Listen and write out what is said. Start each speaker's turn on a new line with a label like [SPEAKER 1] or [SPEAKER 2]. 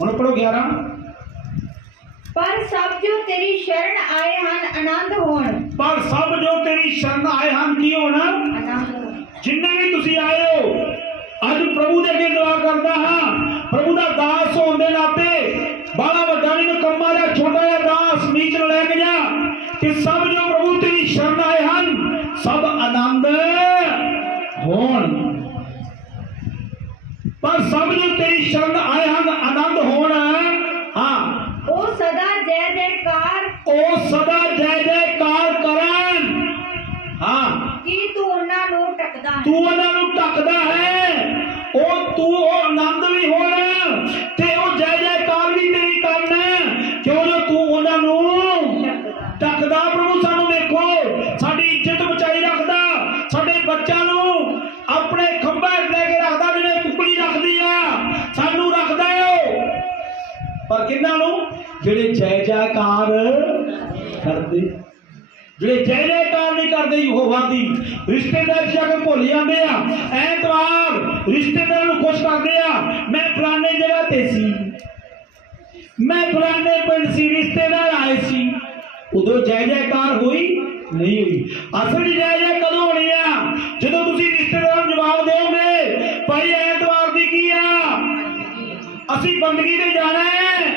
[SPEAKER 1] ਹੁਣ ਪੜੋ 11
[SPEAKER 2] ਪਰ ਸਭ ਜੋ ਤੇਰੀ ਸ਼ਰਨ ਆਏ ਹਨ ਆਨੰਦ ਹੋਣ।
[SPEAKER 1] ਪਰ ਸਭ ਜੋ ਤੇਰੀ ਸ਼ਰਨ ਆਏ ਹਨ ਕੀ ਹੋਣਾ? ਜਿੰਨੇ ਵੀ ਤੁਸੀਂ ਆਏ ਹੋ ਅੱਜ ਪ੍ਰਭੂ ਦੇ ਅੱਗੇ ਦੁਆ ਕਰਦਾ ਹਾਂ। ਪ੍ਰਭੂ ਦਾ ਦਾਸ ਹੋਣ ਦੇ ਨਾਤੇ ਬਾਲਾ ਵੱਡਾ ਨਹੀਂ ਕੰਮਾ ਦਾ ਛੋਟਾ ਜਿਹਾ ਦਾਸ ਨੀਚ ਲੈ ਕੇ ਜਾ। ਕਿ ਸਭ ਜੋ ਪ੍ਰਭੂ ਤੇਰੀ ਸ਼ਰਨ ਆਏ ਹਨ ਸਭ ਆਨੰਦ ਹੋਣ। ਪਰ ਸਭ ਜੋ ਤੇਰੀ ਸ਼ਰਨ ਆਏ ਹਨ ਆਨੰਦ ਹੋਣ ਹਾਂ
[SPEAKER 2] ਉਹ ਸਦਾ ਜੈ ਜੈਕਾਰ
[SPEAKER 1] ਉਹ ਸਦਾ ਜੈ ਜੈਕਾਰ ਕਰਨ। ਹਾਂ।
[SPEAKER 2] ਕੀ ਤੂੰ ਉਹਨਾਂ ਨੂੰ ਟਕਦਾ ਹੈ?
[SPEAKER 1] ਤੂੰ ਉਹਨਾਂ ਨੂੰ ਢੱਕਦਾ ਹੈ। ਉਹ ਤੂੰ ਉਹ ਆਨੰਦ ਵੀ ਹੋਣ ਤੇ ਉਹ ਜੈ ਜੈਕਾਰ ਵੀ ਤੇਰੀ ਕਰਨ। ਕਿਉਂ ਜੋ ਤੂੰ ਉਹਨਾਂ ਨੂੰ
[SPEAKER 2] ਟਕਦਾ
[SPEAKER 1] ਪਰ ਕਿੰਨਾਂ ਨੂੰ? ਜਿਹੜੇ ਜੈ ਜੈਕਾਰ ਕਰਦੇ। ਜਿਹੜੇ ਜੈ ਜੈਕਾਰ ਨਹੀਂ ਕਰਦੇ, ਯਹੋਵਾ ਦੀ। ਰਿਸ਼ਤੇਦਾਰ ਜਾ ਭੁੱਲ ਜਾਂਦੇ ਆ। ਐਤਵਾਰ ਰਿਸ਼ਤੇਦਾਰ ਨੂੰ ਖੁਸ਼ ਕਰਦੇ ਆ। ਮੈਂ ਫਲਾਣੇ ਜਗ੍ਹਾ ਤੇ ਸੀ। ਮੈਂ ਫਲਾਣੇ ਪਿੰਡ ਸੀ, ਰਿਸ਼ਤੇਦਾਰ ਆਏ ਸੀ। ਉਦੋਂ ਜੈ ਜੈਕਾਰ ਹੋਈ, ਨਹੀਂ ਹੋਈ। ਅਸਲ ਅਸੀਂ ਬੰਦਗੀ ਤੇ ਜਾਣਾ ਹੈ।